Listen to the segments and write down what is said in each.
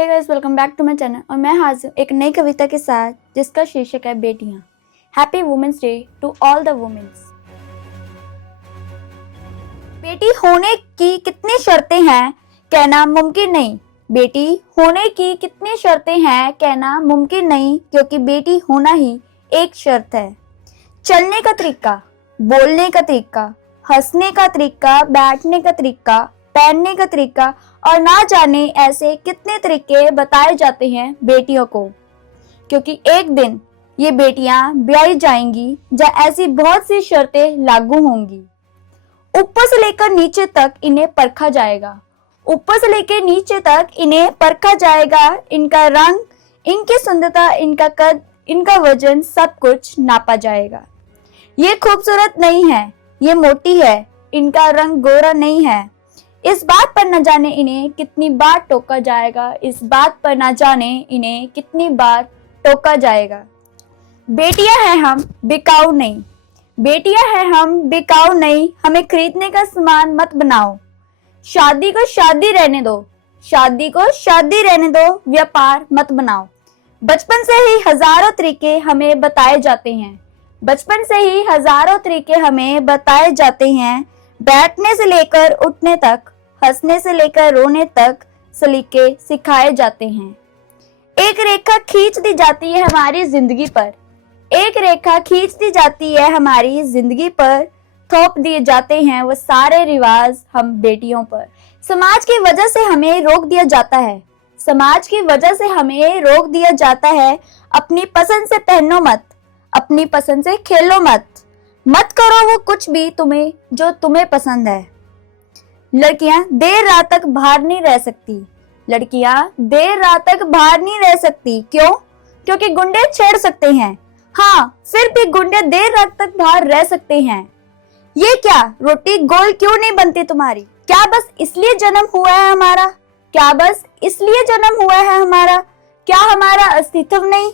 Hey guys, welcome back to my channel. और मैं हाजिर एक नई कविता के साथ जिसका शीर्षक है बेटियां। Happy women's day to all the women's. बेटी होने की कितनी शर्तें हैं कहना मुमकिन नहीं। बेटी होने की कितनी शर्तें हैं कहना मुमकिन नहीं, क्योंकि बेटी होना ही एक शर्त है। चलने का तरीका, बोलने का तरीका, हंसने का तरीका, बैठने का तरीका, पहनने का तरीका और ना जाने ऐसे कितने तरीके बताए जाते हैं बेटियों को, क्योंकि एक दिन ये बेटियां ब्याही जाएंगी जहाँ ऐसी बहुत सी शर्तें लागू होंगी। ऊपर से लेकर नीचे तक इन्हें परखा जाएगा, ऊपर से लेकर नीचे तक इन्हें परखा जाएगा। इनका रंग, इनकी सुंदरता, इनका कद, इनका वजन, सब कुछ नापा जाएगा। ये खूबसूरत नहीं है, ये मोटी है, इनका रंग गोरा नहीं है। इस बात पर न जाने इन्हें कितनी बार टोका जाएगा, इस बात पर न जाने इन्हें कितनी बार टोका जाएगा। बेटियां हैं हम, बिकाऊ नहीं। बेटियां हैं हम, बिकाऊ नहीं। हमें खरीदने का सामान मत बनाओ। शादी को शादी रहने दो, शादी को शादी रहने दो, व्यापार मत बनाओ। बचपन से ही हजारों तरीके हमें बताए जाते हैं, बचपन से ही हजारों तरीके हमें बताए जाते हैं। बैठने से लेकर उठने तक, हंसने से लेकर रोने तक सलीके सिखाए जाते हैं। एक रेखा खींच दी जाती है हमारी जिंदगी पर, एक रेखा खींच दी जाती है हमारी जिंदगी पर। थोप दिए जाते हैं वो सारे रिवाज हम बेटियों पर। समाज की वजह से हमें रोक दिया जाता है, समाज की वजह से हमें रोक दिया जाता है। अपनी पसंद से पहनो मत, अपनी पसंद से खेलो मत, मत करो वो कुछ भी तुम्हें जो तुम्हें पसंद है। लड़कियां देर रात तक बाहर नहीं रह सकती, लड़कियां देर रात तक बाहर नहीं रह सकती। क्यों? क्योंकि गुंडे छेड़ सकते हैं। हाँ, फिर भी गुंडे देर रात तक बाहर रह सकते हैं। ये क्या रोटी गोल क्यों नहीं बनती तुम्हारी? क्या बस इसलिए जन्म हुआ है हमारा? क्या बस इसलिए जन्म हुआ है हमारा? क्या हमारा अस्तित्व नहीं?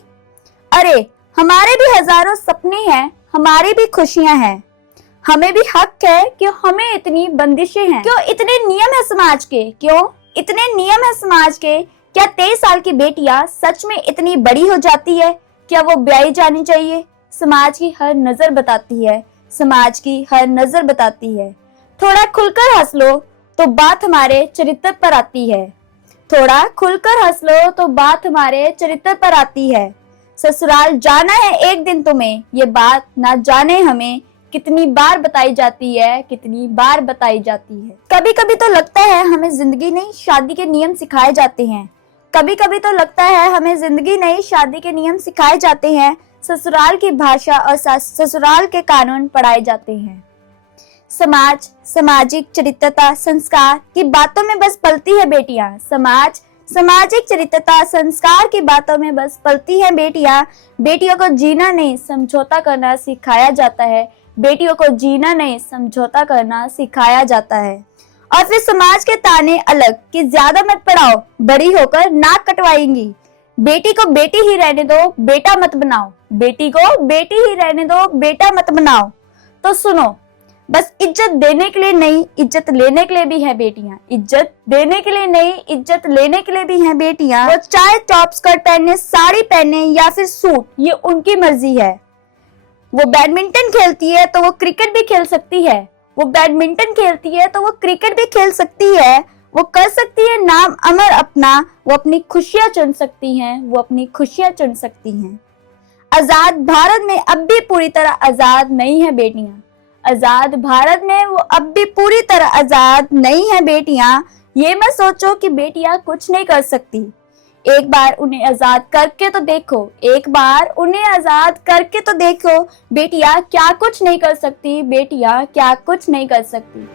अरे हमारे भी हजारों सपने हैं, हमारी भी खुशियां हैं। हमें भी हक है कि हमें इतनी बंदिशें हैं। क्यों इतने नियम है समाज के? क्यों इतने नियम है समाज के? क्या 23 साल की बेटियां सच में इतनी बड़ी हो जाती है? क्या वो ब्याही जानी चाहिए? समाज की हर नजर बताती है, समाज की हर नजर बताती है। थोड़ा खुलकर हंस लो तो बात हमारे चरित्र पर आती है, थोड़ा खुलकर हंस लो तो बात हमारे चरित्र पर आती है। ससुराल जाना है एक दिन तुम्हें, ये बात ना जाने हमें कितनी बार बताई जाती है, कितनी बार बताई जाती है। कभी कभी तो लगता है हमें जिंदगी नहीं शादी के नियम सिखाए जाते हैं, कभी कभी तो लगता है हमें जिंदगी नहीं शादी के नियम सिखाए जाते हैं। ससुराल की भाषा और ससुराल के कानून पढ़ाए जाते हैं। समाज, सामाजिक चरित्रता, संस्कार की बातों में बस पलती है बेटियां। समाज, सामाजिक चरित्रता, संस्कार की बातों में बस पलती है बेटियां। बेटियों को जीना नहीं समझौता करना सिखाया जाता है, बेटियों को जीना नहीं समझौता करना सिखाया जाता है। और फिर समाज के ताने अलग कि ज्यादा मत पढ़ाओ, बड़ी होकर नाक कटवाएंगी। बेटी को बेटी ही रहने दो, बेटा मत बनाओ। बेटी को बेटी ही रहने दो, बेटा मत बनाओ। तो सुनो, बस इज्जत देने के लिए नहीं, इज्जत लेने के लिए भी है बेटियां। इज्जत देने के लिए नहीं, इज्जत लेने के लिए भी है बेटियां। वो चाहे टॉप स्कर्ट पहने, साड़ी पहने या फिर सूट, ये उनकी मर्जी है। वो बैडमिंटन खेलती है तो वो क्रिकेट भी खेल सकती है, वो बैडमिंटन खेलती है तो वो क्रिकेट भी खेल सकती है। वो कर सकती है नाम अमर अपना, वो अपनी खुशियां चुन सकती हैं, वो अपनी खुशियां चुन सकती हैं। आजाद भारत में अब भी पूरी तरह आजाद नहीं है बेटियां, आजाद भारत में वो अब भी पूरी तरह आजाद नहीं है बेटियां। ये मत सोचो कि बेटियां कुछ नहीं कर सकती। एक बार उन्हें आजाद करके तो देखो, एक बार उन्हें आजाद करके तो देखो। बेटियां क्या कुछ नहीं कर सकती, बेटियां क्या कुछ नहीं कर सकती।